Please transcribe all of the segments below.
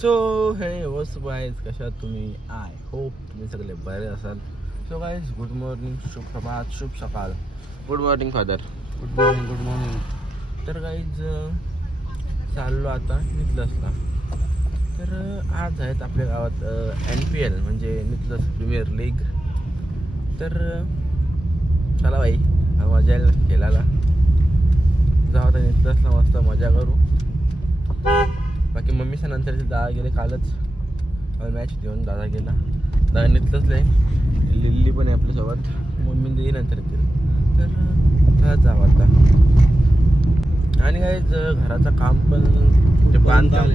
So हे what's guys, कशा तुम्ही? आय होप तुम्ही सगळे बरे असाल. सो गाईज, गुड मॉर्निंग, शुभ प्रभात, शुभ सकाळ. Good morning father. Good morning. Good morning. तर गाईज चाललो आता नितलसला. तर आज आहेत आपल्या गावात NPL म्हणजे नितलस प्रीमियर लीग. तर चला भाई, मजा येईल खेळायला. जाऊ आता नितलसला, मस्त मजा करू. बाकी मम्मीच्या नंतर दादा गेले कालच मॅच देऊन. दादा गेला, दादा नितलसले. लिल्ली पण आहे आपल्यासोबत, मम्मी देई नंतर येतील. तर जावं आता. आणि काय घराचं काम पण म्हणजे बांधकाम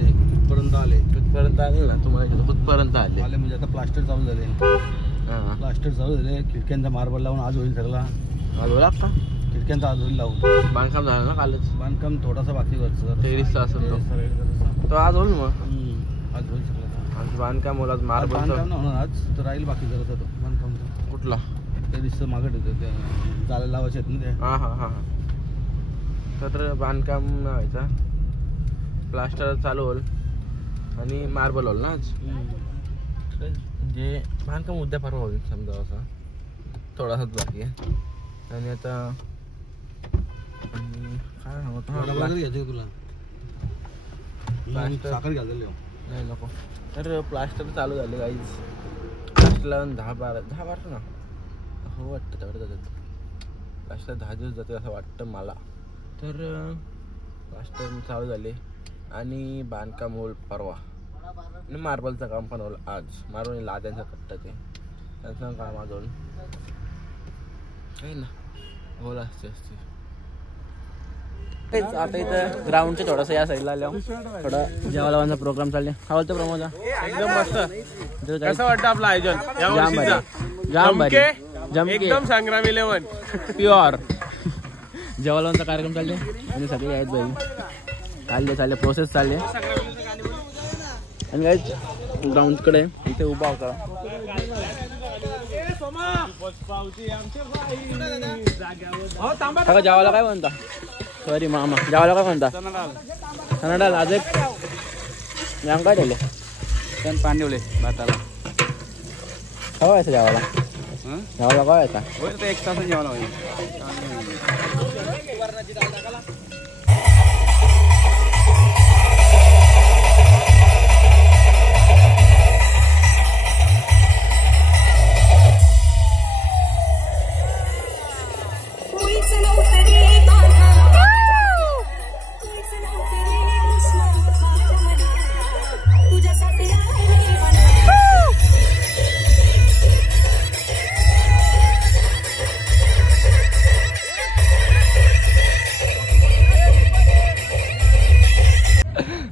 कुठपर्यंत आले ना, तुम्हाला कुठपर्यंत आले म्हणजे आता प्लास्टर चालू झाले. प्लास्टर चालू झाले, खिडक्यांचा मार्बल लावून आज होईल सगळा. आज होला का खिडक्यांचा आज होईल लावून. बांधकाम झालं ना कालच? बांधकाम थोडासा बाकी वरचं टेरिसचा असेल तो आज होईल. मग आज होईल सगळं. आज बांधकाम होला, मार्बल बांधकाम ना होणार आज, तर राहील बाकी जरा तो बांधकाम. कुठला? टेरिसचं मागं ठेवतो ते जायला लावायचे आहेत ना ते. हां. तर बांधकाम व्हायचा, प्लास्टर चालू होईल आणि मार्बल होईल ना आज. म्हणजे बांधकाम उद्या परवा होईल समजा, असा थोडासाच बाकी आहे. आणि आता काय घ्यायचं तुला? साखर घ्यायला नाही नको. तर प्लास्टर चालू झाले गाईज. प्लास्टरला 10-12 ना हो वाटतं, तेवढं जातात. प्लास्टर 10 दिवस जाते असं वाटतं मला. तर प्लास्टर चालू झाले आणि बांधकाम होईल परवा. आणि मार्बलचं काम पण होईल आज. मार्बल लाद्यांचा कट्टा ते त्यांचं काम आज होईल. काही ना होईल असते. आता इथं ग्राउंडच्या थोडंसं या साईडला आल्या, थोडा जेवा लावांचा प्रोग्राम चालले. आवडतो प्रमोदा? एकदम मस्त. कसं वाटतं आपलं आयोजन? जाम भारी, एकदम संग्राम 11 प्युअर. जेवा लावांचा कार्यक्रम चालले आणि सगळे आहेत भाई. चालले प्रोसेस चालले. आणि काय ग्राउंडकडे इथे उभा होता जेवायला काय म्हणता? सॉरी मामा, जेवायला काय म्हणता? कन्नडाल आज एक जाम काय ठेवले? पण पाणी ठेवले भाताला. काय व्हायचं जेवायला? जेवायला काय व्हायचा? 1 तास जेवायला होईल.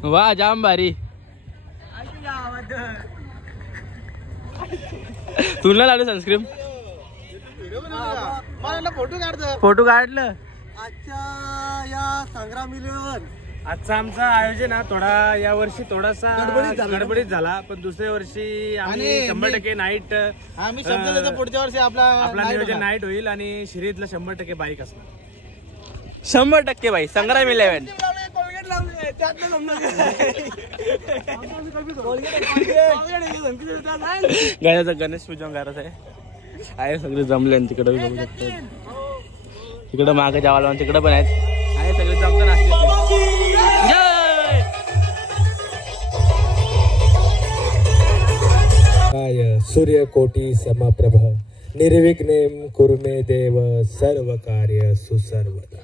वा जाम भारी. तुला लावलं सनस्क्रीन? फोटो काढलं. आजच्या या संग्राम 11 आजचा आमचा आयोजन हा थोडा या वर्षी थोडासा गडबडीत झाला, पण दुसऱ्या वर्षी आम्ही 100% नाईट. आम्ही समजलं तर पुढच्या वर्षी आपला नियोजन नाईट होईल आणि शर्यतीला 100% बाईक असणार. 100% बाई. संग्राम 11 गाण्याचं गणेश पूजन करायचं आहे. सगळे जमले तिकडे बघू शकतो. तिकडं मागे जावाला तिकडं पण आहेत. आहे सगळे जमताना काय सूर्यकोटी समप्रभ निर्विघ्नेम कुरुमे देव सर्व कार्य सुसर्वदा.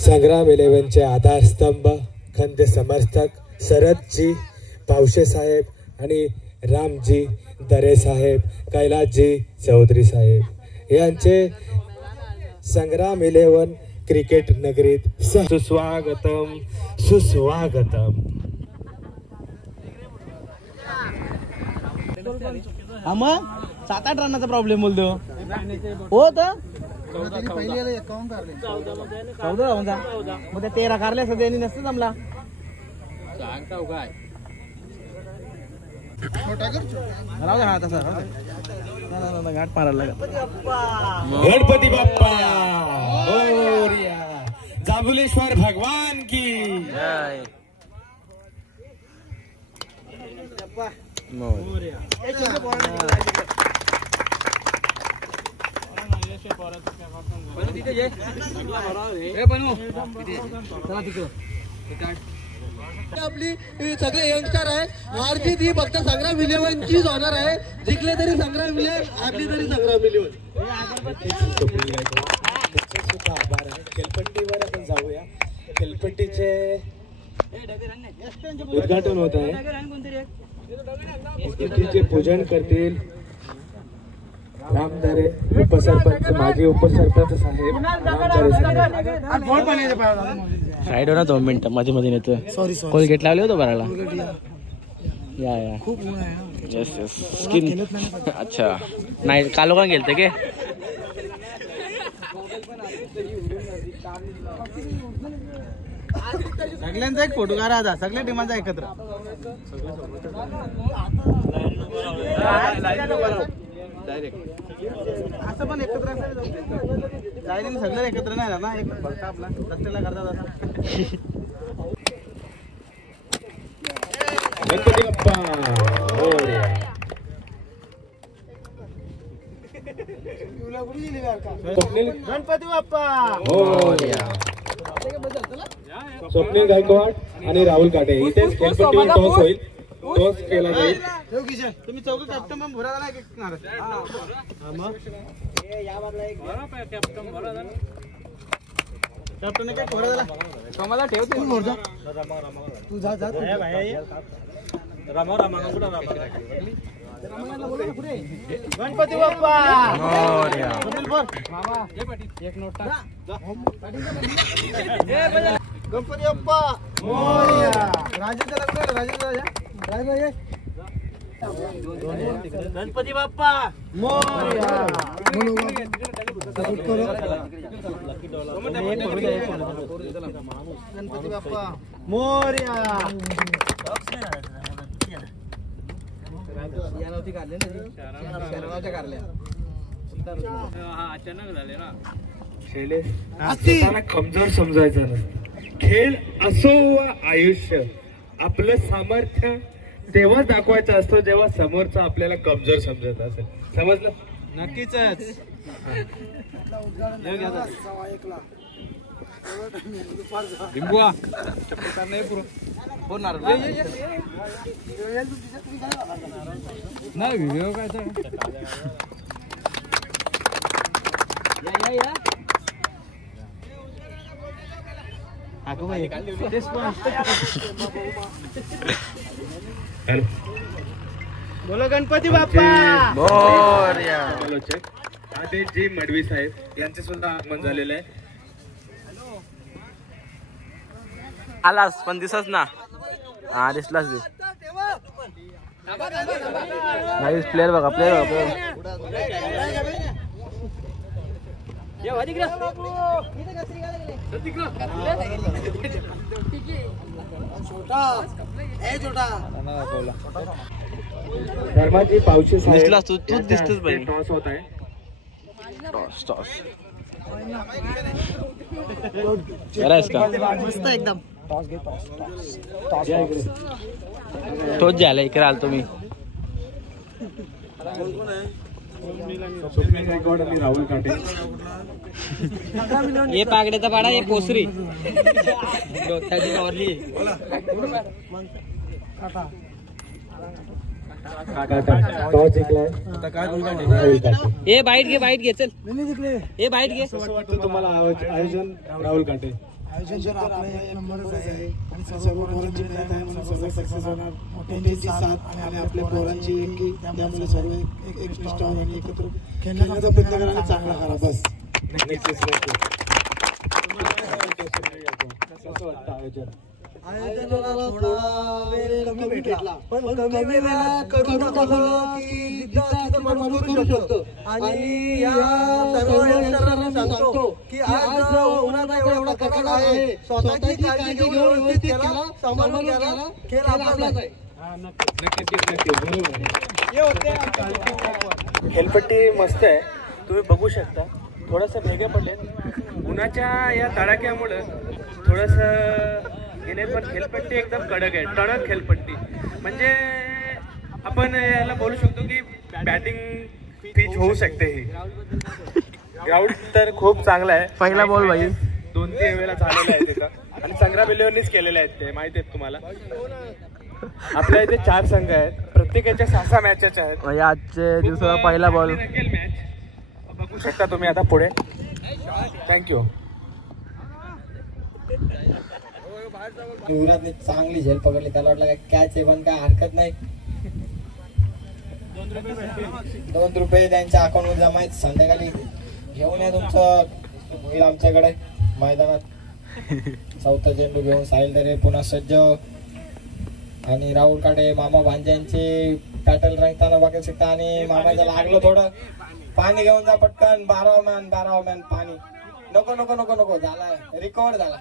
संग्राम 11चे आधारस्तंभ खंद समर्थक शरदजी पावशे साहेब आणि रामजी दरे साहेब, कैलासजी चौधरी साहेब यांचे संग्राम 11 क्रिकेट नगरीत सुस्वागतम. मग 7-8 रनाचा प्रॉब्लेम बोलतो हो. तर 14 मग 13 कारले सध्या नसतं जमला. गणपती बाप्पा मोरया. जांभुलेश्वर भगवान की जय. आपली सगळे यंगस्टर आहे. हारजीत ही फक्त संग्राम विलेवनचीच होणार आहे. जिंकले तरी संग्राम विलेवन, हारली तरी संग्राम विलेवन. केलपट्टीवर आपण जाऊया. केलपट्टीचे उद्घाटन होत आहे. केलपट्टीचे पूजन करतील रामदारे उपसरपंच, माजी उपसरपंच साहेब रामदारे साहेब. साईड हो ना 2 मिनिटं मध्ये मध्ये नेतोय. कोलगेट लावले होतो भरायला. या येस येस स्किन. अच्छा नाही कालो का गेलते के सगळ्यांचा एक फोटो काढा आता. सगळ्या टीमांचा एकत्र. असं पण एकत्र जायला सगळं एकत्र नाही ना. एक फक्त आपला रस्त्याला करतात असं. गणपती बाप्पा मोरया. गणपती बाप्पा मोरया. स्वप्नील गायकवाड आणि राहुल काटे इथेच केलपट्टीवर टॉस होईल. टॉस केला जाईल. तुम्ही चौघ कॅप्टन मग भरा झाला कॅप्टन काय भरा झाला. मला ठेवते तू जा जा. गणपती बाप्पा मोरया. एक नोट गणपती बाप्पा मोरया. राजेंद्र राजा गणपती बाप्पा मोरया. गणपती बाप्पा मोरया. स्वतःला कमजोर समजायचं नसतं. खेळ असो वा आयुष्य आपलं सामर्थ्य तेव्हा दाखवायचं असतं जेव्हा समोरचा आपल्याला कमजोर समजत असेल. समजलं? नक्कीच. नाही व्हिडिओ काय बोलो गणपती बाप्पा मोरया. जी मडवी साहेब यांचे सुद्धा आगमन झालेलं आहे. आलास पण दिसच ना. हा दिसलाच दिस. प्लेअर बघा प्लेअर बघा. धर्माजी पावशे साहेब दिसलास तू तूच दिसतोस बाई. टॉस होत आहे. टॉस टॉस करायस का मस्त एकदम. तोच झाला इकडे आलो तुम्ही. स्वप्नील गायकवाड आणि राहुल काटे. ये पागड्याचा पाडा ये पोसरी. टॉस जिंकलाय. ए बाईट घे चल. ए बाईट घे. कसं वाटतं तुम्हाला आयोजन राहुल काटे? आयोजन तर आपलं एक नंबरच आहे आणि सर्व पोरांची मेहनत आहे म्हणून सर्व सक्सेस होणार. मोठ्यांची साथ आणि आपल्या पोरांची एकी त्यामुळे सर्व एक स्ट्रॉंग आणि एकत्र खेळण्याचा प्रयत्न करायला चांगला करा बस. कसं वाटतं आयोजन? आयोजनाला थोडा वेळ कमी भेटला पण कमी वेळात करून दाखवलं की जिद्द माणूस करू शकतो. आणि या सर्व यंत्रणा सांगतो की आज उन्हाचा एवढा कडक आहे. स्वतःची काळजी घेऊन व्यवस्थित केला, सांभाळून केला. खेळ आपलाच आहे. खेळपट्टी मस्त आहे, तुम्ही बघू शकता. थोडंसं भेगे पडले. उन्हाच्या या तडाख्यामुळं थोडंसं गेले, पण खेळपट्टी एकदम कडक आहे, टणक खेळपट्टी. म्हणजे आपण याला बोलू शकतो की बॅटिंग पिच होऊ शकते. ही ग्राउंड तर खूप चांगला आहे. पहिला बॉल भाई 2-3 वेळा झालेला आहे तिथं, आणि संग्राम बिल्लेवरनीच केलेले आहेत ते, माहिती आहेत तुम्हाला. आपल्या इथे 4 संघ आहेत, प्रत्येकाच्या 6 मॅचेस आहेत. म्हणजे आजच्या दिवसाचा पहिला बॉल. मॅच बघू शकता तुम्ही आता पुढे. थँक्यू. युवराजने चांगली झेल पकडली, त्याला वाटलं काय कॅच आहे, पण काय हरकत नाही. 2 रुपये त्यांच्या अकाउंट मध्ये जमा आहेत. संध्याकाळी घेऊन या तुमचं होईल आमच्याकडे मैदानात. 4था चेंडू घेऊन साहिल दरे पुन्हा सज्ज, आणि राहुल काटे मामा भांज्यांचे पॅटल रंगताना बघू शकता. आणि मामाच्या लागलं थोडं, पाणी घेऊन जा पटकन. 12 मॅन पाणी. नको नको नको नको, झाला रिकवर झाला.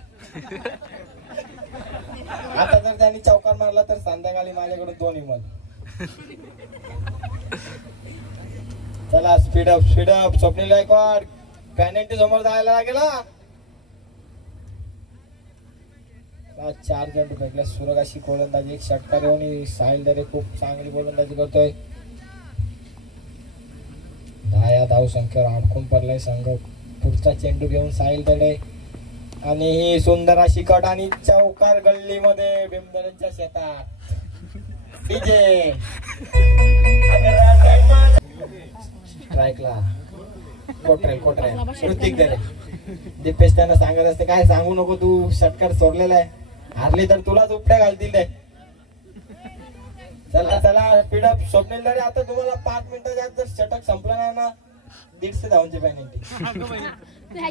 आता जर त्यांनी चौकार मारला तर संध्याकाळी माझ्याकडून 2 इमल. चला स्पीडअप स्वप्नील गायकवाड पॅनेंटी समोर जायला लागेल. 4 चेंडू फेकला. सुरगाशी गोलंदाजी, एक षटकार येऊन साहिल दरे खूप चांगली गोलंदाजी करतोय. 10 या धाव संख्येवर अडकून पडलाय संघ. पुढचा चेंडू घेऊन साहिल दरे, आणि ही सुंदर अशी कट, आणि चौकार गल्लीमध्ये भीमदरेच्या शेतात. डीजे स्ट्राईकला कोटरेल ऋतिक दरे. दीपेश त्यांना सांगत असते काय सांगू नको तू, षटकार सोडलेला आहे, हारली तर तुलाच उपट्या घालतील ते. चला स्पीडअप स्वप्नील दरे. आता तुम्हाला 5 मिनिटाच्या आत जर षटक संपला नाही ना 150 धावांची पेनल्टी.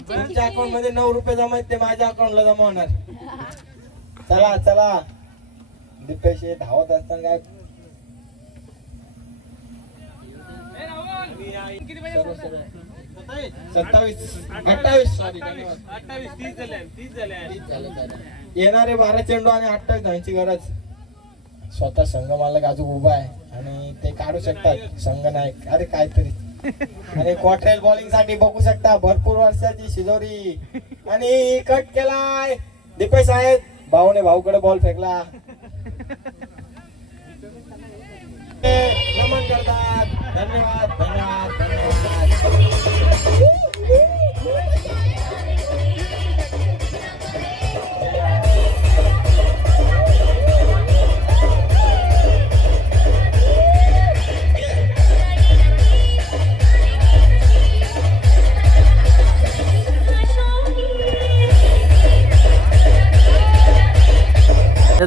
तुमच्या अकाउंट मध्ये 9 रुपये जमा आहेत, ते माझ्या अकाउंटला जमा होणार. चला दीपेश धावत असताना काय 27-28 येणारे 12 चेंडू आणि 28 धावांची गरज. स्वतः संघ मालक अजून उभा आहे, आणि ते काढू शकतात संघ नायक. अरे काहीतरी. आणि क्वार्टर बॉलिंग साठी बघू शकता भरपूर वर्षाची शिजोरी, आणि कट केलाय दीपेश आहेत. भाऊने भाऊकडे बॉल फेकला. नमन करतात. धन्यवाद.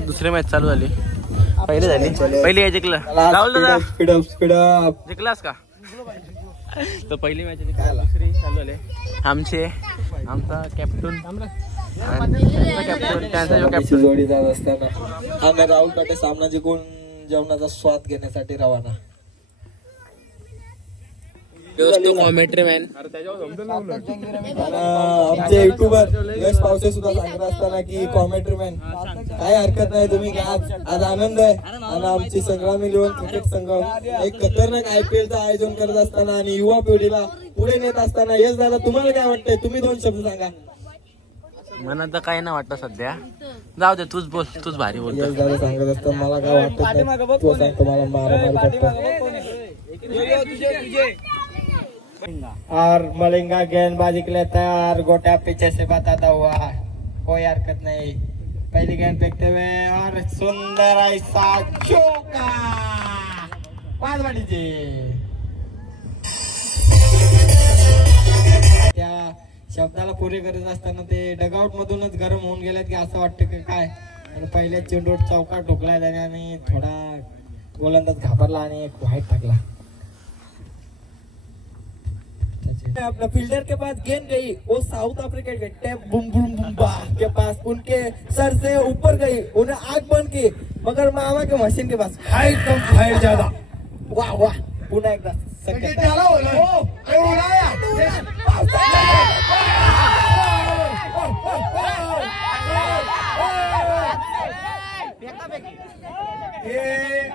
दुसरी मॅच चालू झाली. पहिली आहे जिंकला. राहुल दादा स्पीडअप जिंकलास का? तर पहिली मॅच दुसरी चालू झाली. आमचा कॅप्टन जोडी जात असताना आम्ही राहुल काटे सामना जिंकून जेवणाचा स्वाद घेण्यासाठी रवाना. कॉमेंट्री मॅन आमचे युट्यूबर यश पावसे सुद्धा सांगत असताना की कॉमेंट्री मॅन काय हरकत नाही, तुम्ही घ्या. आज आनंद आहे. आणि आमची संग्रामी इलेव्हन क्रिकेट संघ एक खतरनाक IPLचं आयोजन करत असताना आणि युवा पिढीला पुढे नेत असताना यश दादा तुम्हाला काय वाटतंय? तुम्ही 2 शब्द सांगा. मला तर काही नाही वाटत सध्या. जाऊ दे, तूच बोल, तूच भारी बोल. यश दादा सांगत असताना मला काय वाटत नाही, तो सांगतो मला मारामारी करतो. और मलिंगा गेंदबाजी के लिए तैयार. गोटा पीछे से बताता हुआ, कोई हरकत नहीं. पहली गेंद फेंकते हुए और सुंदर ऐसा चौका. पाच वाटीची. त्या शब्दाला पुरे करत असताना ते डगआउट मधूनच गरम होऊन गेलेत की असं वाटतं की काय. आणि पहिल्या चेंडूवर चौका ठोकलाय त्याने, आणि थोडा गोलंदाज घाबरला आणि एक वाईट टाकला. अपना फील्डर के पास गेंद गई, वो साउथ अफ्रीका के टैप बुम बुम बुम्बा के पास उनके सर से ऊपर गई, उन्हें आग बन की. मगर मामा के मशीन के पास हाइट कम फायर ज्यादा. वाह वाह. पुन्हा एकदा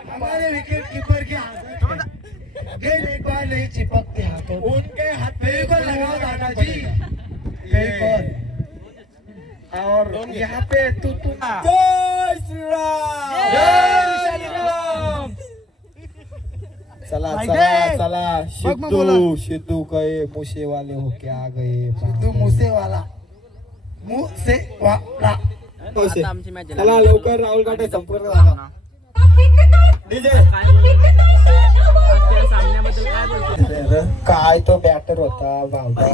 हमारे विकेट कीपर के गेंद एक बार नहीं चिपकते हाथों, उनके हाथ में को लगाओ दादाजी. यहाँ पे तू जय श्रीराम. चला माहिती चला आहे? चला बघ मग बोला. सिद्धू गए मूसे वाले होके आ गए. सिद्धू मुसेवाला मुसेवाला. आता आमची मॅच चला लवकर राहुल गाठे संपर्क झाला. डीजे सामन्याबद्दल काय बोलतो? काय तो बॅटर होता भावडा.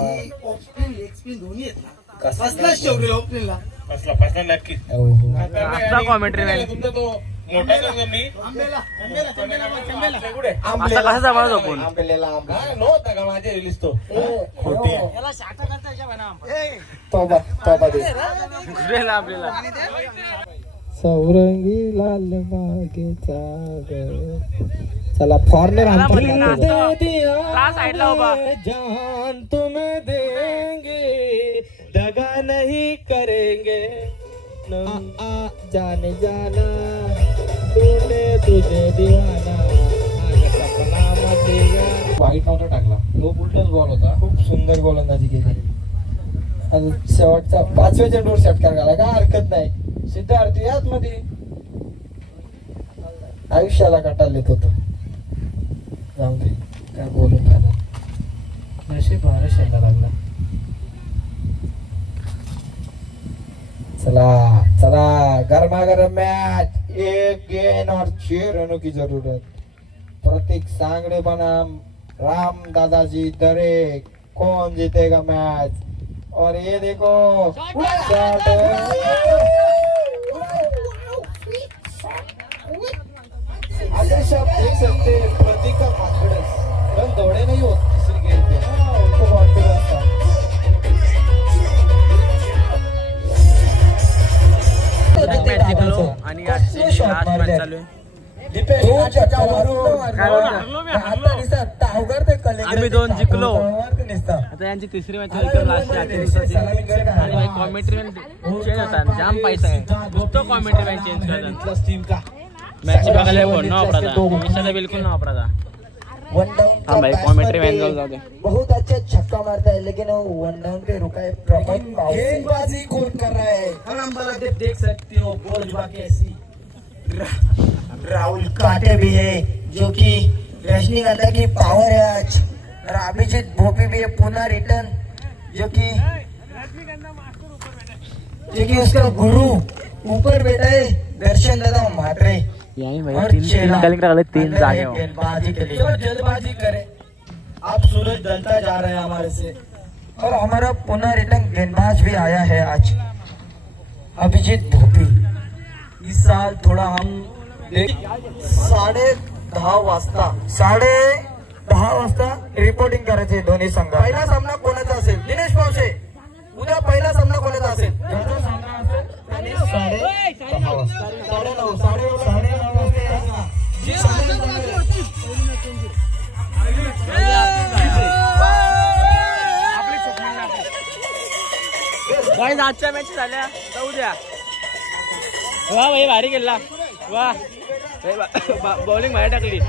दोन्ही आहेत ना. कसला शेवटीला ओपनिंगला फसला नक्की. आता कॉमेंट्री नाही. तुमचा तो मोठा मी आता कसा जमा आपण आंबेलेला आंबा. नव्हता का माझे रिलीज तो तोबा तोबा दे. घुसरेला आपल्याला. सौरंगी लाल बागेचा ग. चला फॉर्नर साईडला उभा. जान तुम्हें देंगे दगा नहीं करेंगे. जाने जाना तूने तुझे दीवाना. वाईट नव्हता टाकला. लो उलटच बॉल होता. खूप सुंदर गोलंदाजी केली. आणि शेवटचा 5व्या चेंडूवर षटकार घाला काय हरकत नाही. सिद्धार्थ याच मध्ये आयुष्याला कटाल येत होत. जाऊ दे काय बोलून फायदा. नशीब महाराष्ट्राला लागला. चला चला गरमागरम मैच. एक गेंद और 6 रनों की जरूरत. प्रतीक सांगड़े बनाम राम दादाजी दरे. कौन जीतेगा मैच? और ये देखो शॉट. आदेश आप देख सकते हैं प्रतीक का कॉन्फिडेंस. रन दौड़े नहीं होते तीसरी गेंद पे. उनको कॉन्फिडेंस था. मॅच जिंकलो आणि आजची लास्ट मॅच चालू आहे. आम्ही 2 जिंकलो. आता यांची तिसरी मॅच लास्ट आणि कॉमेंट्री मॅन चेंज होता. जाम पैसा आहे. नुसतं कॉमेंट्री मॅन चेंज करतात. मॅच बघायला फोन न वापरायचा. बिलकुल न वापरायचा. हाँ भाई कॉमेंट्री मैन जाओ दे. बहुत अच्छा छक्का मारता है लेकिन वो वन डाउन पे रुका है. गेंदबाजी कौन कर रहा है? हम देख सकते हो बॉल कैसी. राहुल काटे भी है जो कि रजनीगंधा की पावर है आज. और अभिजीत भोपी भी है पुनः रिटर्न जो कि उसका गुरु ऊपर बैठा है दर्शन दादा म्हात्रे. भाई 3 जागे गेंदबाजी के लिए जल्दबाजी करे. आप सूरज ढलता जा रहे हैं हमारे से. और हमारा पुनः रिटर्न गेंदबाज भी आया है आज अभिजीत भोपी. इस साल थोडा हम 10:30 वाजता रिपोर्टिंग करायचे दोन्ही संघ. पहिला सामना कोणाचा असेल? दिनेश पावसे उद्या पहिला सामना कोणाचा असेल? ज्याचा सामना असेल त्यांनी 9:30 वाजता 9:30 वाजता जी गाईज आजच्या मॅच झाल्या. जाऊ द्या. वा भाई भारी गेला. वा बॉलिंग बाहेर टाकली.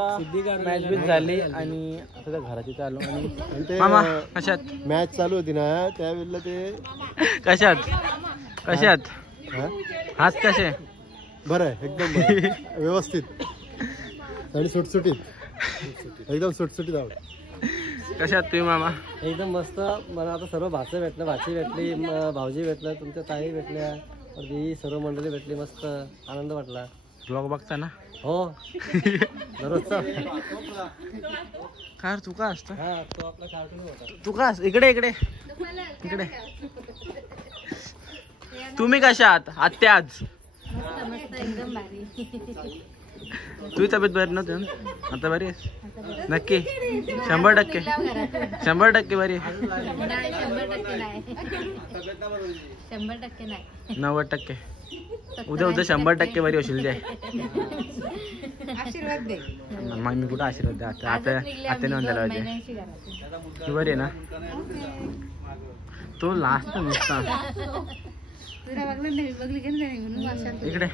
आता मॅच बीच झाली आणि आता त्या घरात इथे आलो आणि ते मामा कशात मॅच चालू होती ना त्यावेळेला ते कशात हा? हात कसे बरं आहे एकदम बरं आहे. व्यवस्थित आणि सुटसुटीत एकदम सुटसुटीत आवड. कशात तुम्ही मामा? एकदम मस्त. मला आता सर्व भाचं भेटलं, भाची भेटली, भाऊजी भेटलं, तुमच्या ताई भेटल्या, ही सर्व मंडळी भेटली. मस्त आनंद वाटला. ब्लॉग बघता ना? हो दररोजचा. कार तू का असतो? हा तो आपला कार्टून होता. तू का इकडे इकडे इकडे तुम्ही कशा आहात आत्या? आज एकदम भारी. तुझी तब्येत बरी नव्हती ना? आता बरी आहेस? नक्की 100% 100% बरी आहे? 100% नाही. 100% नाही. 90%. उद्या 100% बरी होशील जे. आशीर्वाद दे. मग मी कुठं आशीर्वाद द्या? आता आत्याने म्हणतायला पाहिजे ती बरी आहे ना? तो लास्ट नुसता तुला बघलं नाही, बघली की नाही म्हणून वाशात. इकडे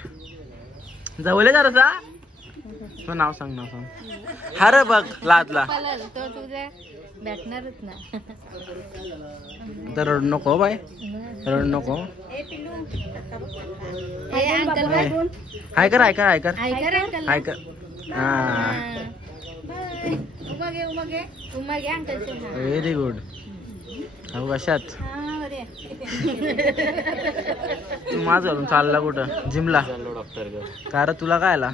जवळ जरासा नाव सांग हर बघ लादला तो तुझ्या भेटणारच ना. तर रडू नको बाय, रडू नको. हाय कर हाय कर. Very good. हो कशात तू माझं घालून चालला कुठं? जिमला? कारण तुला काय आला?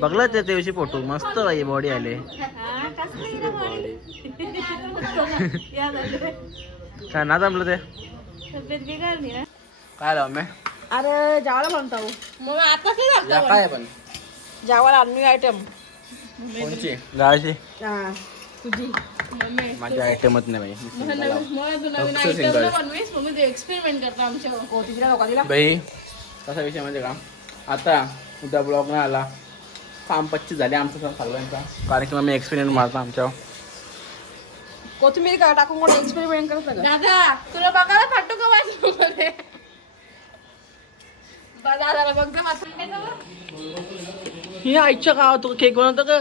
बघलं त्या दिवशी फोटो मस्त बॉडी आले. काय ना जमलं ते काय लाव मी? अरे जेवायला म्हणतो मग आता काय काय पण जेवायला न्यू आयटम कोणची? गाळची? तुझी माझी आयटमच नाही एक्सपेरिमेंट करतो आमच्या बाई. कसा विषय म्हणजे का आता उद्या ब्लॉग नाही आला, काम 25 झाले आमचा सगळ्यांचा, कारण की मी एक्सपेरिमेंट मारतो आमच्या कोथिंबीर का टाकून कोण एक्सपेरिमेंट करत दादा. तुला बघायला फाटू का माझ्यामध्ये? ही आईच्या गावात तू केक बनवतो का?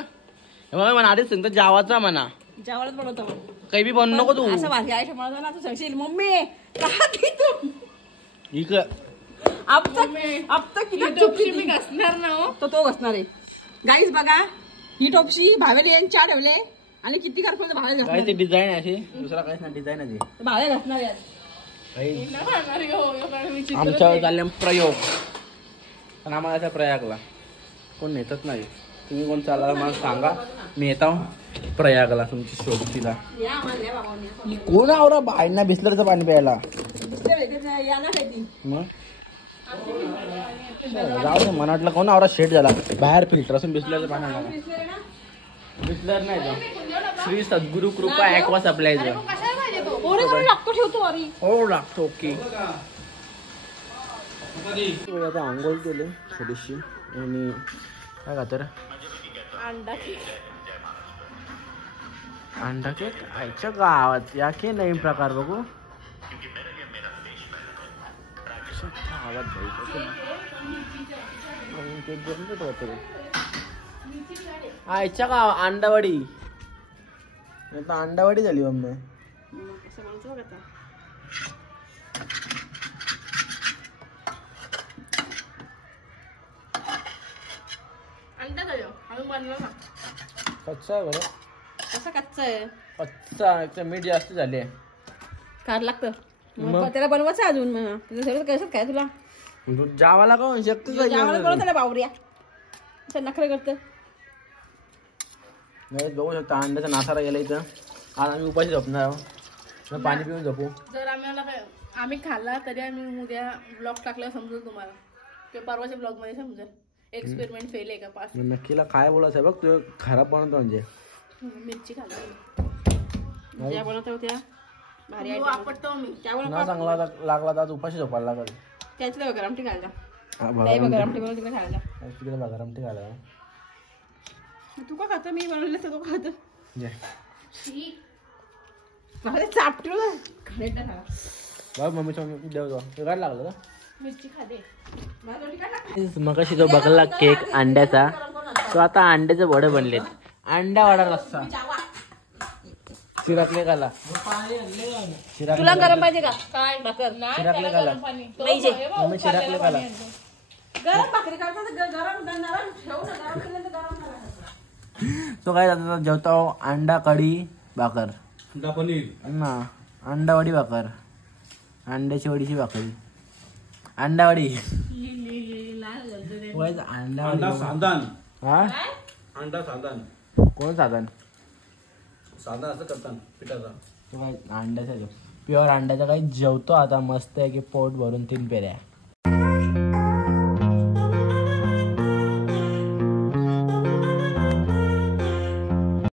म्हणा आधीच सांगतो जावाचा म्हणा. जेवायलाच बनवतो काही बी बनवू नको तू. असं भाजी आयटम बनवतो ना, तू सांगशील मम्मी तू इकडं आता किती टोपशी मी घसणार ना हो. तो घसणार आहे. गाईज बघा ही टोपशी भावेला यांच्या ठेवले आणि किती कारखान्यात भावे काय ती डिझाईन आहे अशी, दुसरा काहीच नाही डिझाईन आहे ती. भावे घसणार यात. आमच्यावर चालले प्रयोग, पण आम्हाला त्या प्रयागला कोण नेतच नाही. तुम्ही कोण चालला मला सांगा, मी येतो प्रयागला तुमची सोबतीला. कोण आवरा बाईंना बिस्लरचं पाणी प्यायला? मग जाऊ दे, मला वाटलं कोण आवरा शेट झाला बाहेर फिल्टर असून बिस्लरचं पाणी आला. बिस्लर नाही तो श्री सद्गुरु कृपा ॲक्वा सप्लायचं. हो लागतो. ओके आता आंघोळ केली थोडीशी आणि काय का तर अंडा केक आईच्या गावात. या की नवीन प्रकार बघू आईच्या गाव. अंडावडी अंडावडी झाली मम्मी. कच्चा आहे बरं. कसं कच्चा आहे? कच्चा मीठ जास्त झाले. काय लागतं त्याला बनवायचं अजून. तुझं कसं काय तुला जावाला का त्याला बावऱ्या नखरे करतं. नाही बघू शकता अंड्याचा नासारा गेला इथं. आज आम्ही उपाशी झोपणार आहोत, पाणी पिऊन झोपू. जर आम्ही खाल्ला तरी आम्ही उद्या ब्लॉग टाकला समजेल तुम्हाला, किंवा परवाच्या ब्लॉग मध्ये समजेल एक्सपेरिमेंट फेल आहे का पास. नक्कीला काय बोलायचं बघ, तू खराब बनवतो म्हणजे मिरची खाल्ला ज्या बनवतो त्या भारी वापरतो मी. ना चांगला लागला तर उपाशी झोपायला लागल. त्यातलं गरमटी खायला बघारामटी तिकडे खायला तिकडे बघारामटी खायला. तू का खातो? मी बनवलं तर तू खातो. बघ मम्मीच्या देव काय लागलं का मगाशी तो बघला केक अंड्याचा, तो आता अंड्याचे वडे बनलेत. अंडा वडा रस्सा चिराकले काला तुला गरम पाहिजे का काय भाकर चिराकले काला पाहिजे मम्मी चिराकले काला गरम भाकरी करता तर गरम नरम ठेवू ना गरम केलं तर गरम करायचं. तो काय जातो जेवतो अंडा कढी भाकर ना अंडा वडी भाकर अंड्याची वडीची भाकरी अंडा वडी अंडा साधन हा अंडा साधन कोण साधन साधन असं करतात पिठाचा. तो काय अंड्याचा प्युअर अंड्याचा काही जेवतो आता मस्त आहे की पोट भरून 3 पेऱ्या.